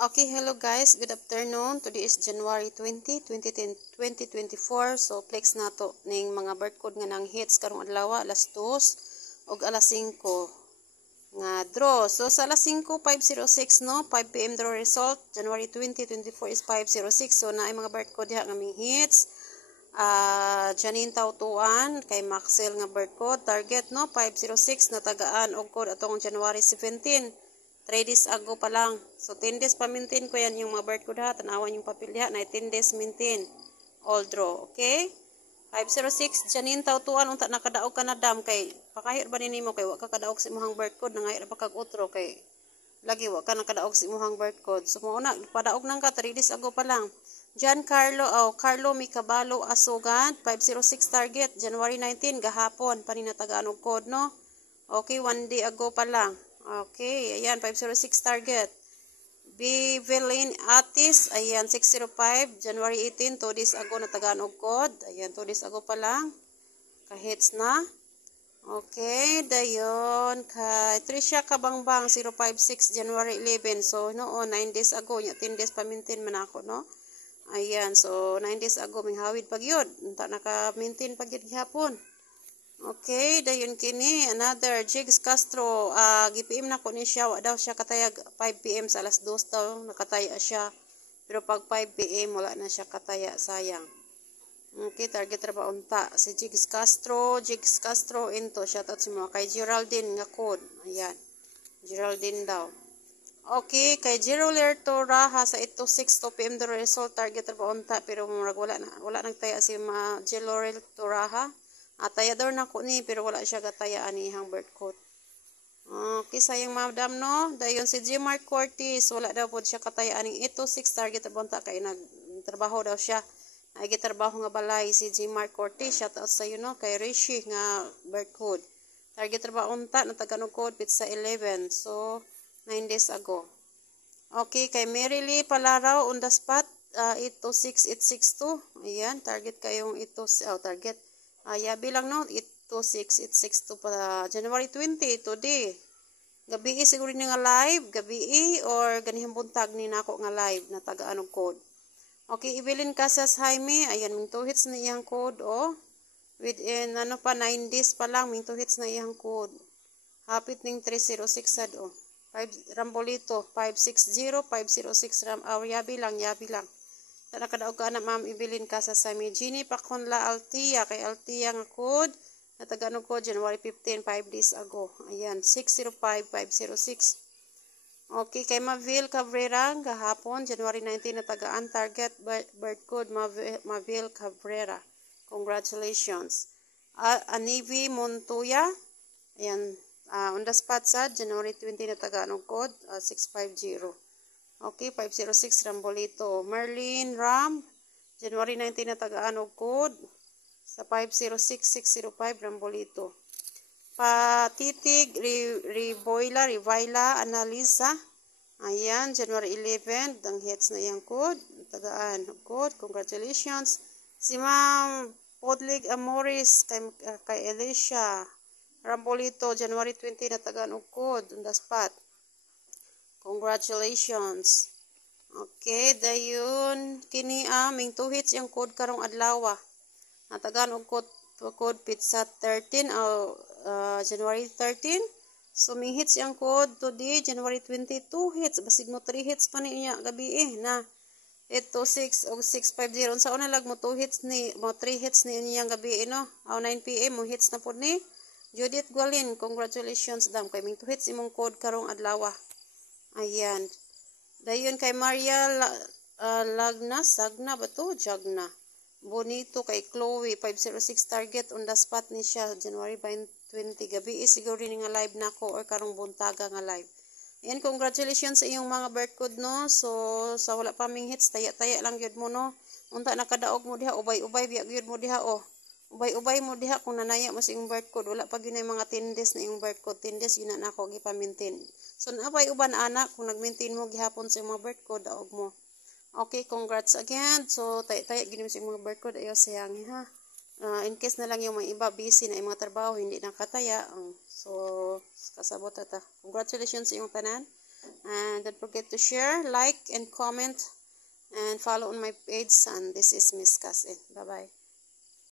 Okay, hello guys. Good afternoon. Today is January 20, 2024. So, flex na to ning mga barcode nga nang hits karong adlaw alas 2 ug alas 5 nga draw. So, sa alas 5, 506 no, 5 PM draw result. January 2024 is 506. So, naay mga barcode diha nga ming hits. Janine Tautuan kay Maxel nga barcode target no 506 na tagaan og code atong January 17. 3 days ago pa lang. So 10 days pa maintain ko yan yung mga barcode ha. Tanawan yung papel diha na 10 days maintain. All draw, okay? 506 Janine Tautuan unta nakadaog ka na dam kay pakahir ba nimo kay wa ka kadaog sa imong barcode nangahir pa kag utro kay lagi wa ka nakadaog sa imong barcode. So mo na padaog nang ka 3 days ago pa lang. Carlo Micabalo Asugan 506 target January 19 gahapon paninatagaan og code no. Okay, 1 day ago pa lang. Okay, ayan 506 target. Bevelin Atis, ayan 605 January 18 2 days ago natagaan og code. Ayan 2 days ago pa lang. Kahits na. Okay, dayon kay Tricia Kabangbang 056 January 11. So noon 9 days ago, 10 days pa maintain man ako no. Ayan, so 9 days ago minghawid pag yun. Unta naka-maintain pag yun gihapon. Okay, dayon kini another Jigs Castro, GPM na ko ni siya, wa daw siya katayag 5 PM sa alas 2 daw nakataya siya. Pero pag 5 PM wala na siya kataya, sayang. Okay, target ra ba unta si Jigs Castro into shoutout si mga kay Geraldine nga code. Ayan. Geraldine daw. Okay, kay Lerto Raha sa ito 6 2 PM the result target ra ba unta pero murag wala nang taya si ma Lerto Raha. Tayador na ko ni pero wala siya gatayaan ni ihang birth code. Okay, sayang madam no. Dayon si G. Mark Cortez wala daw pod siya katayaan ning ito 6 target ra unta kay nagtrabaho daw siya. Nagtrabaho nga balay si G. Mark Cortez. Shout out sa no kay Rishi nga birth code. Target ra ba unta nataganong code pizza 11. So 9 days ago. Okay, kay Mary Lee Palaraw on the spot, 826862. Ayan, target kayong ito, target. Yabi lang no, 826862 pa January 20, today. Gabi siguro ni nga live, gabi or ganihang buntag ni nako nga live na tagaan og code. Okay, Evelyn Casas Jaime, ayan, ming 2 hits na iyang code, oh. Within, 9 days pa lang, ming 2 hits na iyang code. Hapit ning 306 sad, oh. 5 Rambolito 560 506 yabi lang nakadaog ka na ma'am Evelyn Casas sa Jenny Paconla Altia kay Altia nga code nataganong code January 15 5 days ago. Ayan 605 506. Okay, kay Mavil Cabrera gahapon January 19 natagaan target birth code Mavil Cabrera. Congratulations. Anivi Montoya, ayan on the spot sa January 20 na tagaan og code 650. Okay, 506 Rambolito. Merlin Ram January 19 na tagaan og code sa 506 605 Rambolito. Patitig Rivila Analisa. Ayan, January 11 dang hits na iyang code tagaan og code. Congratulations. Si Ma'am Podlig Amoris kay Alicia Rambolito, January 20 na tagaan og code on the spot. Congratulations. Okay, dayon kini ming 2 hits yung code karong adlaw. Natagaan og code pizza 13 January 13. So ming hits yung code today January 22 hits basig mo 3 hits pa niya gabi na 826 og 650 unsa una lag mo 2 hits ni mo 3 hits ni niyang gabi no. 9 PM mo hits na pud ni Judith Gualin, congratulations dam kay ming 2 hits imong code karong adlaw. Ayan. Dayon kay Maria Sagna ba to? Jagna. Bonito kay Chloe 506 target on the spot ni siya January 20 gabi siguro ni nga live nako or karong buntaga nga live. Ayan, congratulations sa iyong mga birth code no. So sa wala pa ming hits taya-taya lang gyud mo no. Unta nakadaog mo diha ubay-ubay biya gyud mo diha oh. Ubay-ubay mo diha kung nanaya mo sa iyong birth code. Wala pa yun yung mga 10 days na iyong birth code. 10 days yun na ako gipa-maintain. So napay uban anak kung nag-maintain mo gihapon sa iyong mga birth code, daog mo. Okay, congrats again. So tay-tay gini mo sa iyong mga birth code. Ayaw sayang ha. In case na lang yung mga iba busy na yung mga trabaho, hindi nakataya. So kasabot ata. Congratulations sa iyong tanan. And don't forget to share, like, and comment, and follow on my page. And this is Miss Cassie. Bye-bye.